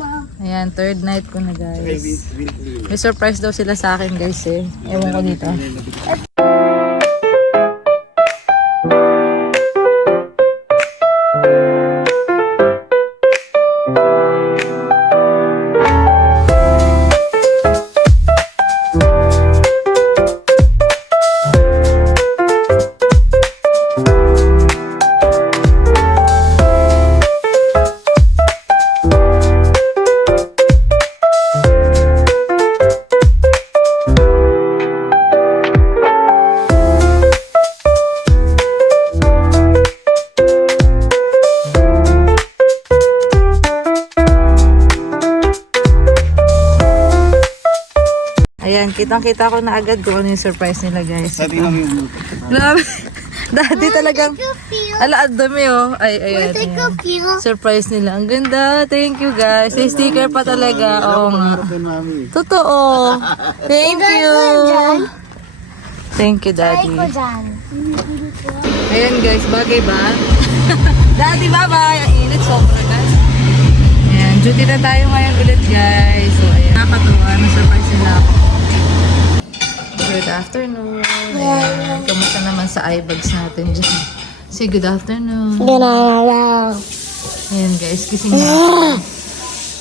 mama. Ayan, third night ko na guys. May surprise daw sila sa akin guys eh. Ewan ko dito. Kitang-kita ko na agad kung ano yung surprise nila guys. Sa tingnan mo yung Grabe. Daddy talagang... Ala, ang dami oh. Ay, ayan. Ayan. Surprise nila. Ang ganda. Thank you guys. May sticker pa talaga. Oo nga. Kay mami. Totoo. Thank you. Thank you, Daddy. Ko dyan. Ayan guys, bagay ba? Daddy, bye-bye. Ang init sobra guys. Ayan, duty na tayo ngayon ulit guys. So, ayan. Nakakatuwa. Na-surprise nila ako. Good afternoon. Ayan. Kamusta naman sa eye bags natin dyan? Say good afternoon. Ganalaw. Ayan guys, gising na.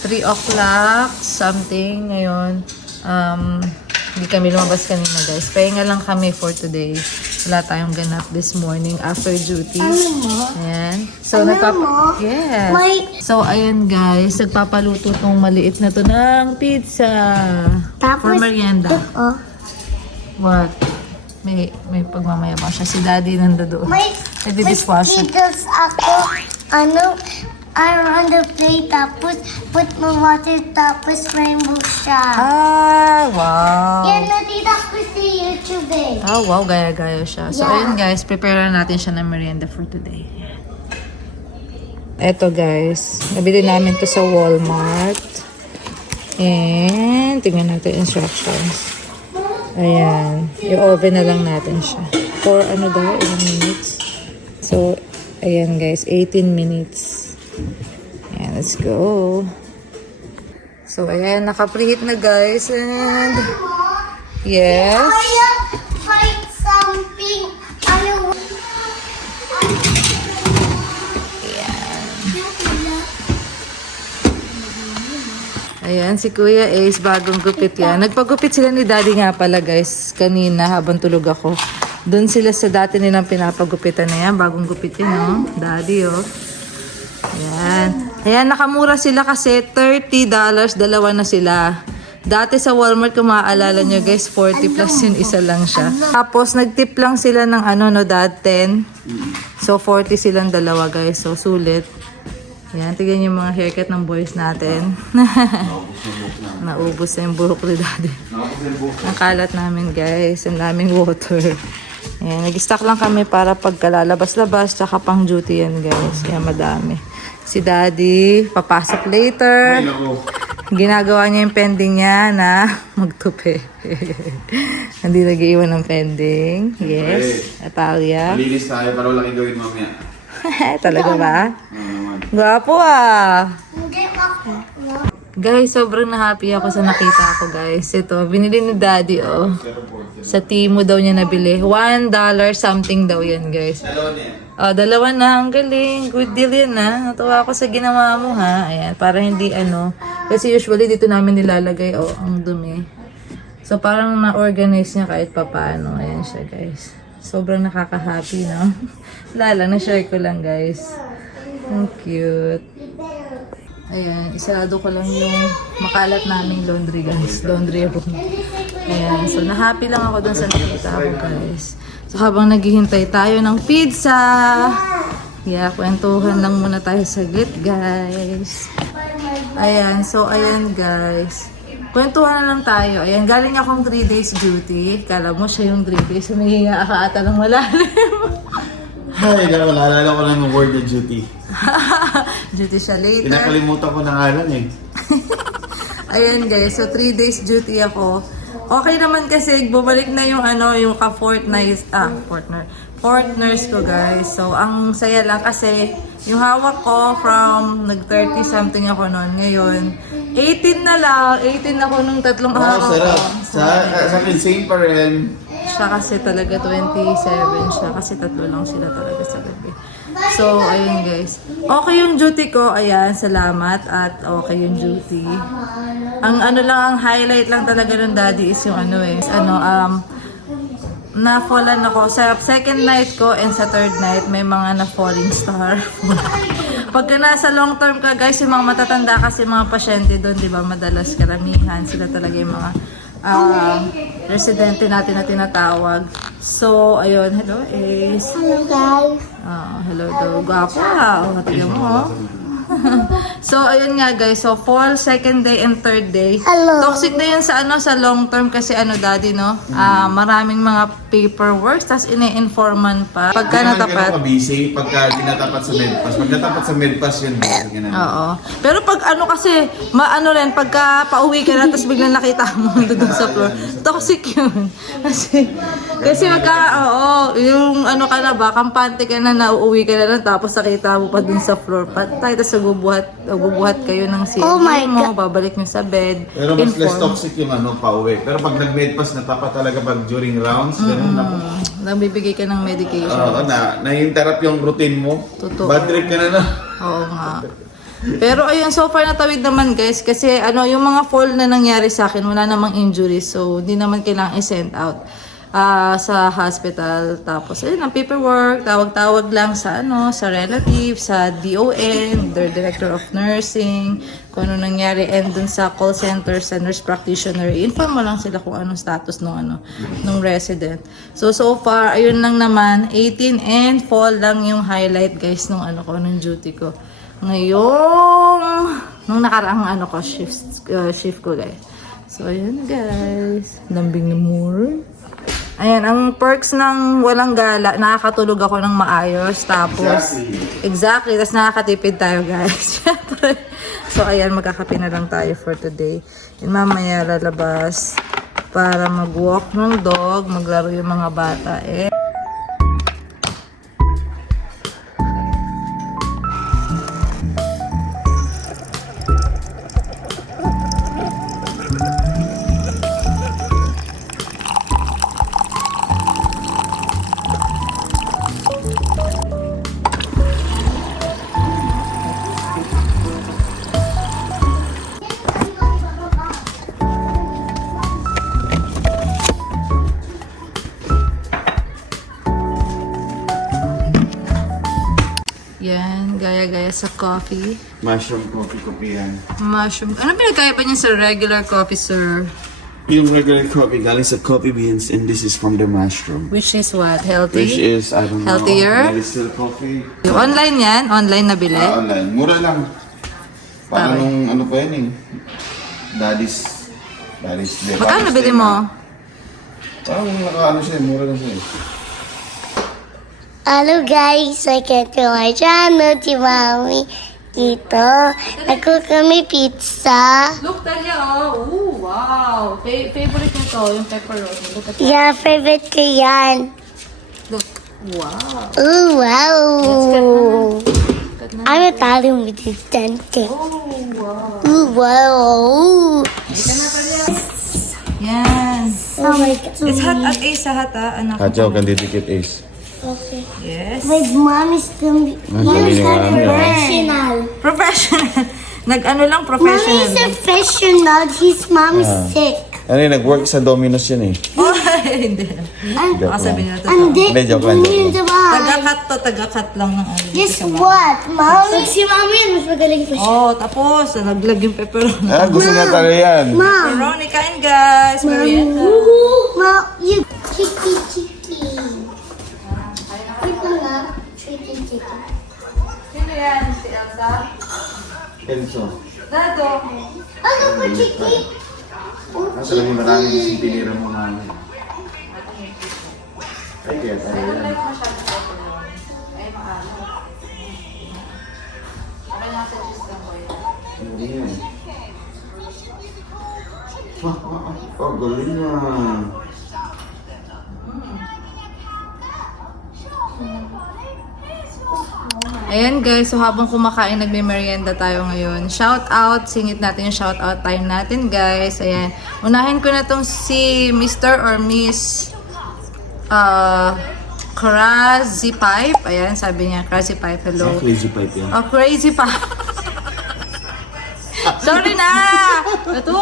3 o'clock something ngayon. Um, hindi kami lumabas kanina guys. Pahinga lang kami for today. Wala tayong ganap this morning after duty. Ayan. So, nagpap... Yes. May- So, ayan guys. Nagpapaluto tong maliit na to ng pizza. For Tapos, merienda. oh, What? May, may pagmamayabang siya. Si daddy nando doon. may, may Nagdi-dishwasher. ako. Ano, are on the plate. Tapos, put mo water. Tapos, rainbow siya. Ah, wow. Yan, natita ko sa YouTube eh. Oh, wow, gaya-gaya siya. So, Yeah. ayun guys, prepare na natin siya ng merienda for today. Eto guys, nabili namin to sa Walmart. And, tingnan natin instructions. Ayan, i-oven na lang natin siya. For ano daw, ilang minutes. So, ayan guys, 18 minutes. Ayan, let's go. So, ayan, naka-preheat na guys. And, yes. Ayan, si Kuya Ace, bagong gupit yan. Nagpagupit sila ni Daddy nga pala guys, kanina habang tulog ako. Doon sila sa dati nilang pinapagupitan na yan. Bagong gupit yun, oh. Daddy, oh. Ayan. Ayan, nakamura sila kasi $30, dalawa na sila. Dati sa Walmart, kung maaalala nyo guys, 40 plus yun, isa lang siya. Tapos, nagtip lang sila ng ano, no, dad, 10. So, 40 silang dalawa guys. So, sulit. Yan, tignan yung mga haircut ng boys natin. Naubos na yung buhok ni daddy. Ang kalat namin guys. Ang daming water. Yan, nag-stock lang kami para pagkalalabas-labas tsaka pang duty yan guys. Yan, madami. Si daddy, papasok later. Ginagawa niya yung pending niya na magtupi. Hindi nag-iwan ng pending. Yes. Natalia. Malinis tayo para wala kang gawin mamaya. Talaga ba? Naman. Gwapo ah. hindi ako. Guys, sobrang na-happy ako sa nakita ko, guys. Ito, binili ni Daddy, oh. Sa Timo daw niya nabili. One dollar something daw yan, guys. Oh, dalawa na. Ang galing. Good deal yan, ha. Natuwa ako sa ginawa mo, ha. Ayan, para hindi, ano. Kasi usually, dito namin nilalagay, oh, ang dumi. So, parang na-organize niya kahit papaano. Ayan siya, guys. Sobrang nakaka-happy, no? Wala lang, na-share ko lang, guys. Ang cute. Ayan, isarado ko lang yung makalat naming laundry guys. Laundry room. Ayan, so na-happy lang ako dun sa nakita ko guys. So habang naghihintay tayo ng pizza, yeah, kwentuhan lang muna tayo saglit guys. Ayan, so ayan guys. Kwentuhan na lang tayo. Ayan, galing akong 3 days duty. Kala mo siya yung 3 days. Humihinga ka ata ng malalim. Ay, gano'n, naalala ko lang yung word na duty. duty siya later. Pinakalimutan ko na nga lang eh. Ayan guys, so 3 days duty ako. Okay naman kasi bumalik na yung ano, yung ka fortnight, ah, partner. Partners ko guys. So ang saya lang kasi Yung hawak ko from nag-30 something ako noon. Ngayon, 18 na lang. 18 ako nung tatlong Wow, araw. sarap. ko. Sa, sa akin, same pa rin. Siya kasi talaga 27 siya kasi tatlo lang sila talaga sa gabi. So, ayun guys. Okay yung duty ko. Ayan, salamat. At okay yung duty. Ang ano lang, ang highlight lang talaga ng daddy is yung ano eh. Ano, um, na-fallen ako. Sa second night ko and sa third night, may mga na-falling star. Pagka nasa long term ka, guys, yung mga matatanda kasi mga pasyente doon, di ba, madalas karamihan, sila talaga yung mga ah, residente natin na tinatawag. So, ayun, hello, Ace. Hello guys. Ah, hello daw. Gwapo ha. O, mo. oh. so, ayun nga guys. So, fall, second day, and third day. Hello. Toxic na yun sa ano sa long term kasi ano daddy no. Ah, maraming mga paperwork tas ini-informan pa pagka Hindi naman natapat. ganun ka-busy pagka dinatapat sa medpass. Pag natapat sa medpass yun, ganun. Oo. Pero pag ano kasi, maano rin, pagka pauwi ka na, tapos biglang nakita mo doon sa floor, toxic yun. Kasi, kasi magka, oo, yung ano ka na ba, kampante ka na, nauuwi ka na lang, tapos nakita mo pa dun sa floor, patay, tapos nagbubuhat, nagbubuhat kayo ng CLB Oh my mo, babalik nyo sa bed, Pero mas less inform. toxic yung ano, pauwi. Pero pag nag-medpass, natapat talaga pag during rounds, ganun na. Mm, nabibigay ka ng medication. Oo, na, na-interrupt yung routine mo. Totoo. Bad trip ka na na. Oo nga. Pero ayun, so far natawid naman guys kasi ano, yung mga fall na nangyari sa akin, wala namang injuries. So, hindi naman kailangan i-send out ah, sa hospital. Tapos, ayun, ang paperwork, tawag-tawag lang sa ano, sa relative, sa DON, their director of nursing, kung ano nangyari, and dun sa call center, sa nurse practitioner, inform mo lang sila kung anong status ng ano, ng resident. So, so far, ayun lang naman, 18 and fall lang yung highlight guys nung ano ko, nung duty ko ngayong nung nakaraang ano ko shift uh, shift ko guys. So ayun guys, lambing na more. Ayan, ang perks ng walang gala, nakakatulog ako ng maayos. Tapos, exactly, tapos nakakatipid tayo guys. Siyempre. so ayan, magkakape na lang tayo for today. And mamaya lalabas para mag-walk ng dog, maglaro yung mga bata. Eh, sa coffee. Mushroom coffee coffee yan. Mushroom. Ano pinagkaiba niya sa regular coffee, sir? Yung regular coffee galing sa coffee beans and this is from the mushroom. Which is what? Healthy? Which is, I don't know. Healthier? There is still coffee. Yung online yan? Online na bili? Ah, online. Mura lang. Parang Pare. nung ano pa yan eh. Daddy's. Daddy's. Magkano Father's bili Day mo? Parang nakaano siya, mura lang siya eh. Hello guys, welcome to my channel, si Mami. Dito, nagko kami pizza. Look, Talia, oh. Ooh, wow. Fa- favorite to, yung pepperoni. Look at that. Yeah, favorite ko yan. Look. Wow. Ooh, wow. Cut na. I'm a talent with this dante. Oh, wow. Ooh, wow. Ooh. Ika na, Talia. Yan. Oh my God. It's hot at Ace sa hot, ah, anak. Katyaw, kan didikit Ace. Okay. Yes. My mom is gonna be, Ang mom is not nga, ano, professional. Professional. Nag-ano lang, Mommy is professional. a professional. His mom is sick. Ano yun, nag-work sa Domino's yun eh. Oh, hindi. And, Baka sabihin na to. and Dick, Hindi, joke lang, joke sa bahay. Taga-cut to, taga-cut lang ng ano. Guess what? Mommy, si mommy yan, mas magaling pa siya. Oh, tapos, naglag yung pepperoni. Ah, gusto niya talaga yan. Mom. Pepperoni, kain guys. Merienda. Mom, you chicky chicky. Wait yan? Si Elsa? Enzo. Dado. Ano po chicky? Ah, talagang maraming yung pinira mo namin. Ay, kaya tayo yan. Ay, maano. Para nasa cheese lang ko yun. Hindi. Ah, ah, ah. Oh, galing ah. Ayan guys, so habang kumakain, nagme-merienda tayo ngayon. Shout out, singit natin yung shout out time natin guys. Ayan. Unahin ko na tong si Mr. or Miss uh, Crazy Pipe. Ayan, sabi niya, Crazy Pipe, hello. Crazy pipe yan. Oh, crazy pa. sorry na! Ito!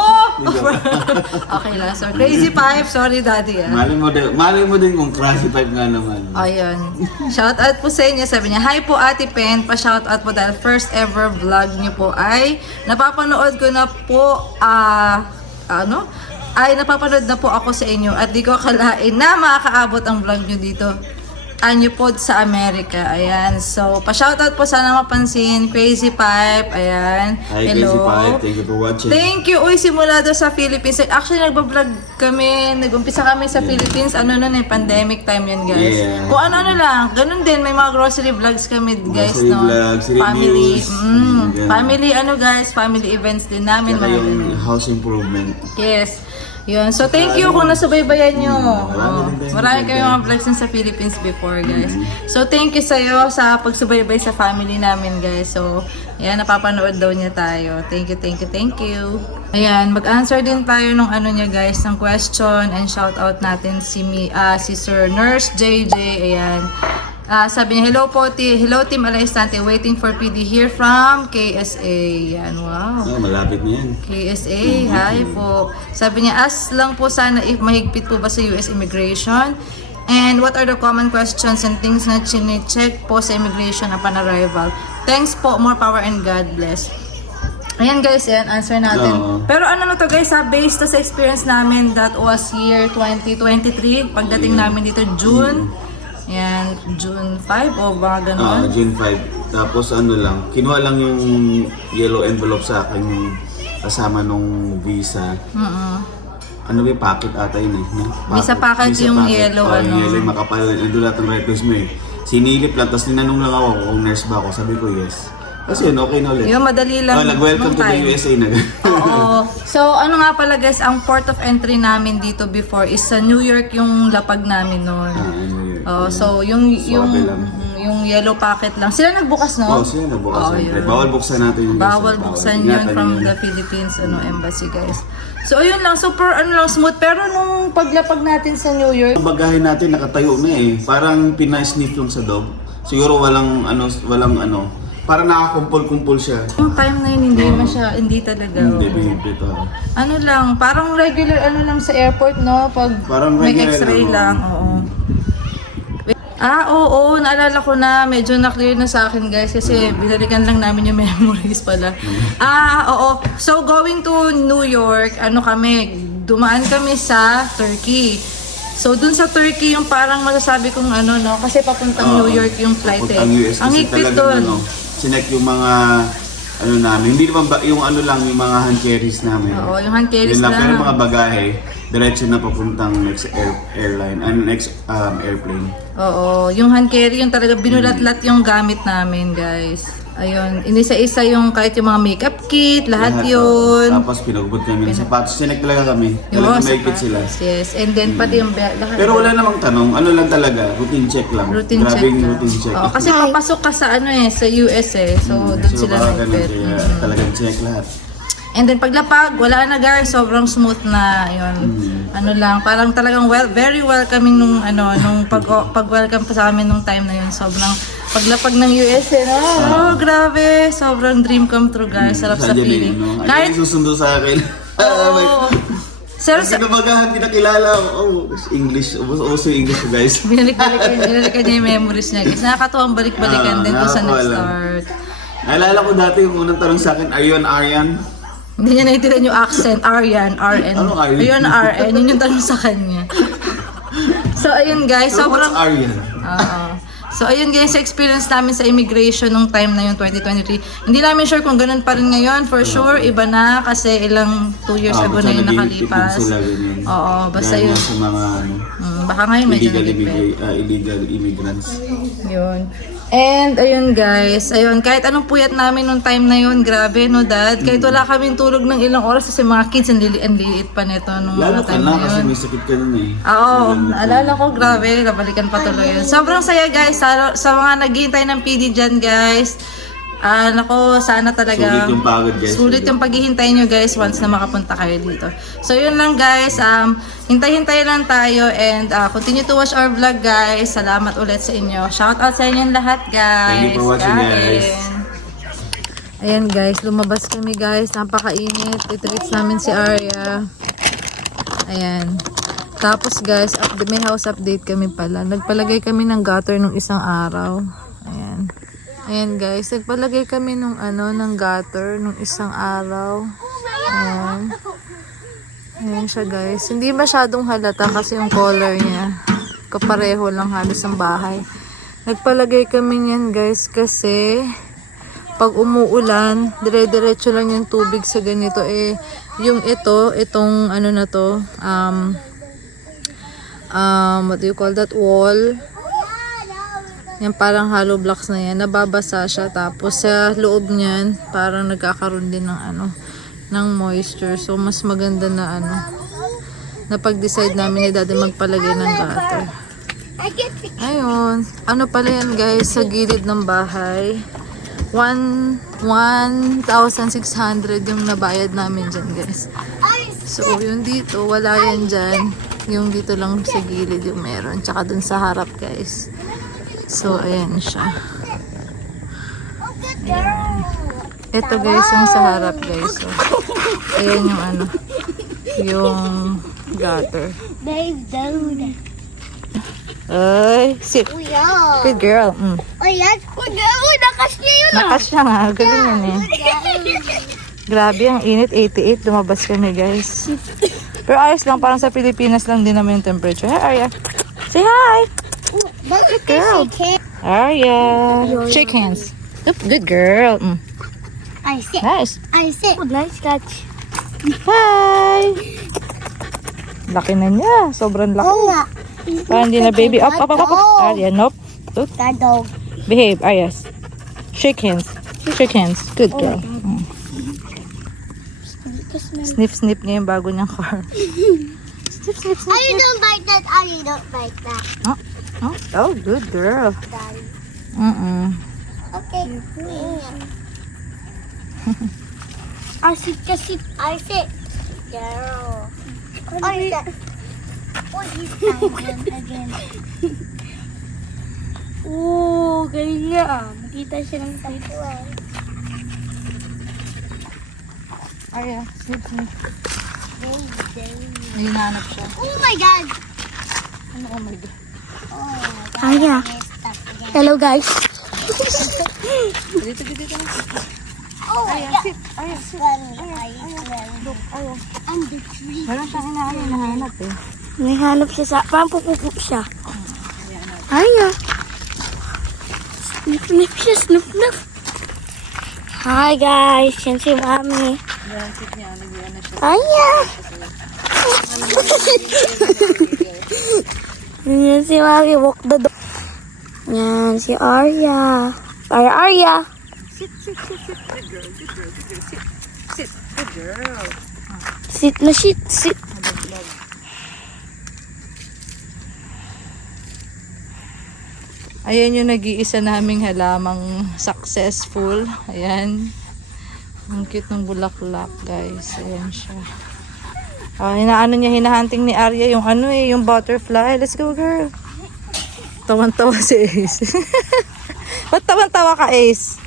okay lang. So, crazy pipe. Sorry, daddy. Ah. Mali mo din, mali mo din kung crazy pipe nga naman. Ayun. Shout out po sa inyo. Sabi niya, Hi po Ate Pen. Pa-shout out po dahil first ever vlog niyo po ay napapanood ko na po ah ano? Ay napapanood na po ako sa inyo at di ko akalain na makakaabot ang vlog niyo dito. Anyo po sa Amerika. Ayan. So, pa-shoutout po sana mapansin. Crazy Pipe. Ayan. Hi, Crazy Pipe. Thank you for watching. Thank you. Uy, simulado sa Philippines. Actually, nagbablog kami. Nag-umpisa kami sa Philippines. Ano nun eh, pandemic time yun, guys. Yeah. Kung ano-ano lang. Ganun din. May mga grocery vlogs kami, guys, Grocery no? vlogs, family. reviews. Mm, Mm, ganun. family, ano, guys. Family events din namin. Saka yung house improvement. Yes. Yun. So, thank you kung nasubaybayan nyo. Oh, Marami kayong mga din sa Philippines before, guys. So, thank you sa'yo sa pagsubaybay sa family namin, guys. So, yan, napapanood daw niya tayo. Thank you, thank you, thank you. Ayan, mag-answer din tayo ng ano niya, guys, ng question and shout out natin si, mi, ah, si Sir Nurse JJ. Ayan. Ah, sabi niya, hello po, ti hello Team Alaistante, waiting for PD here from KSA. Yan, wow. Oh, malapit na yan. KSA, hi po. Sabi niya, ask lang po sana if mahigpit po ba sa US immigration? And what are the common questions and things na chine-check po sa immigration upon arrival? Thanks po, more power and God bless. Ayan guys, yan, answer natin. Oo. Pero ano na to guys, ha, based to sa experience namin, that was year 2023. Pagdating namin dito, June. Yan, June 5 o baka Ah, gano'n. June 5. Tapos ano lang, kinuha lang yung yellow envelope sa akin yung kasama nung visa. Mm-mm. Ano ba yung packet ata yun eh? no? Visa packet yung yellow, Oh, ano. yung yellow yung makapal. Nandun lahat ng records mo eh. Sinilip lang, tapos tinanong lang ako kung nurse ba ako. Sabi ko yes. Kasi yun, okay na ulit. Yun, madali lang. Oh, nag-welcome nung to the time. USA na. Oo. So, ano nga pala guys, ang port of entry namin dito before is sa New York yung lapag namin noon. Ah, ano yun. Oh, so yung yung Swabe lang. mm, yung yellow packet lang. Sila nagbukas, no? Oh, siya nagbukas. Oo, siyempre. yun. Bawal buksan natin yun. guys. Bawal buksan yun Ingatan from yun. the Philippines ano embassy, guys. So, ayun lang. Super, ano lang, smooth. Pero nung paglapag natin sa New York, bagahe natin nakatayo na eh. Parang pina-sniff lang sa dog. Siguro walang ano, walang ano. Parang nakakumpol-kumpol siya. yung time na yun, hindi masya, hindi talaga. Hindi, oo. binibit ah. Ano lang, parang regular ano lang sa airport, no? Pag Parang may regular x-ray lang, lang, oo. Ah, oo, naalala ko na, medyo na-clear na sa akin guys kasi binalikan lang namin yung memories pala. Ah, oo. So, going to New York, ano kami, dumaan kami sa Turkey. So, dun sa Turkey, yung parang masasabi kong ano, no? Kasi papuntang New Oo. York yung flight eh. Papuntang US Ang kasi higpit talagang dun. ano, sinek yung mga ano namin. Hindi naman ba, yung ano lang, yung mga hand carries namin. Oo, yung hand carries Yun lang. Pero lang. mga bagahe, diretso na papuntang next air, airline, ano, next um, airplane. Oo, yung hand carry, yung talaga binulat-lat yung gamit namin, guys. Ayun, inisa-isa yung kahit yung mga makeup kit, lahat, Lahat, yun. oh. Tapos pinagubot kami ng sapatos. Sinek talaga kami. Yung Talagang mga mahigpit sila. Yes, and then pati yung lahat. Pero wala namang tanong. Ano lang talaga? Routine check lang. routine check Grabing lang. routine check. Oo, kasi papasok ka sa ano eh, sa US eh. So, doon so, sila nagpit. kaya talagang check lahat. And then paglapag, wala na guys, sobrang smooth na yun. Ano lang, parang talagang well, very welcoming nung ano, nung pag pag-welcome pa sa amin nung time na yun. Sobrang paglapag ng US eh, no? Oh, grabe, sobrang dream come true guys. Sarap sa feeling. no? Kahit susundo sa akin. Oo. Sir, Ang kinabagahan, pinakilala. Oh, English. Yung English guys. binalik-balikan binalikan niya yung memories niya. Guys, nakakatuwang balik-balikan Ah, din kung saan nag-start. Naalala ko dati yung unang tanong sa akin, are you an Aryan? Hindi niya naintindihan yung accent. Aryan, RN. Ano Aryan? Ayun, RN. Yun yung tanong sa kanya. so, ayun guys. So, what's Sobrang... Aryan? Oo. So, ayun guys, sa experience namin sa immigration nung time na yun, 2023. Hindi namin sure kung ganun pa rin ngayon. For sure, iba na kasi ilang two years Ah, ago na nag-iipon nakalipas. Oo, basta yun. sa mga ano, Mm, baka ngayon medyo illegal, nagigpit. immig- ah, illegal immigrants. Yun. And ayun guys, ayun, kahit anong puyat namin nung time na yun, grabe no dad, kahit wala kaming tulog ng ilang oras kasi mga kids, ang lili- ang liit pa nito nung Lalo mga ka time na na kasi yun. may sakit ka nun eh. Oo, naalala ko, grabe, nabalikan pa tuloy yun. Sobrang saya guys, sa, sa mga naghihintay ng PD dyan guys. Ah, nako, sana talaga. Sulit yung pagod guys. Sulit yung paghihintay nyo guys once na makapunta kayo dito. So yun lang guys, um, hintay-hintay lang tayo and uh, continue to watch our vlog guys. Salamat ulit sa inyo. Shout out sa inyong lahat guys. Thank you for watching, guys. Kain. Ayan guys, lumabas kami guys. Napakainit. Itreats namin si Arya. Ayan. Tapos guys, update, may house update kami pala. Nagpalagay kami ng gutter nung isang araw. Ayan. Guys, nagpalagay kami nung ano, ng gutter nung isang araw. Ayan. Ayan siya guys. Hindi masyadong halata kasi yung color niya. Kapareho lang halos ang bahay. Nagpalagay kami niyan guys kasi pag umuulan, dire-diretso lang yung tubig sa ganito eh yung ito, itong ano na to, um um what do you call that wall? Yan parang hollow blocks na yan, nababasa siya tapos sa loob niyan parang nagkakaroon din ng ano ng moisture. So mas maganda na ano na pag-decide namin ni daddy magpalagay ng gutter. Ayun. Ano pala yan guys sa gilid ng bahay. One- 1,600 yung nabayad namin dyan guys. So yung dito, wala yan dyan. Yung dito lang sa gilid yung meron. Tsaka dun sa harap guys. So ayan siya. Ito guys yung sa harap guys. So, ayan yung ano. Yung gutter. Ay, sit. Good girl. Mm. Ayan. Nakas niya yun. Nakas siya nga. Galing yan eh. Grabe, ang init. 88. Lumabas kami, guys. Pero ayos lang. Parang sa Pilipinas lang din naman yung temperature. Hi, Arya. Say hi. Bakit Girl. Arya. Shake hands. Oop, good girl. Mm. I sit. Nice. I sit. Oh, nice catch. Hi. Laki na niya. Sobrang laki. Oo nga. Parang hindi na baby. Up, up, up, up. up. Arya, nope. Oop. Kadog. Behave, Arias. Shake hands. Shake hands. Good girl. Mm. Sniff, sniff niya yung bago niyang car. sniff, sniff, sniff. I don't bite that. I don't bite that. Oh, oh, oh, good girl. Daddy. Mm-mm. Okay. I sit kasi. I sit. Girl. I sit. Oh, he's again, again. Oo, galing nga. Makita siya ng. Aria, sniff, sniff. Baby, baby. May hinahanap siya. Oh my god. Ano, oh my God. Oh my god. Aya. Messed up again. Hello guys. Dito, dito, dito. Oh god. sit. Aria, sit. I smell. Aria. And the tree. Meron siyang hinahanap, hinahanap eh. May hanap siya sa... Parang pupupo siya. Aya. Sniff, sniff siya. Sniff, sniff. Hi guys. Yan si Mami. Yan, sit Yan si Mami. Walk the dog. Yan si Arya. Arya, Arya. Sit, sit, sit, sit. Good girl, good girl, good girl. Sit. Sit. Good girl. Sit na shit. Sit. Ayan yung nag-iisa naming halamang successful. Ayan. Ang cute ng bulaklak, guys. Ayan siya. Ah, hinaano niya, hinahunting ni Arya yung ano eh, yung butterfly. Let's go, girl. Tawan-tawa si Ace. Ba't tawan-tawa ka, Ace?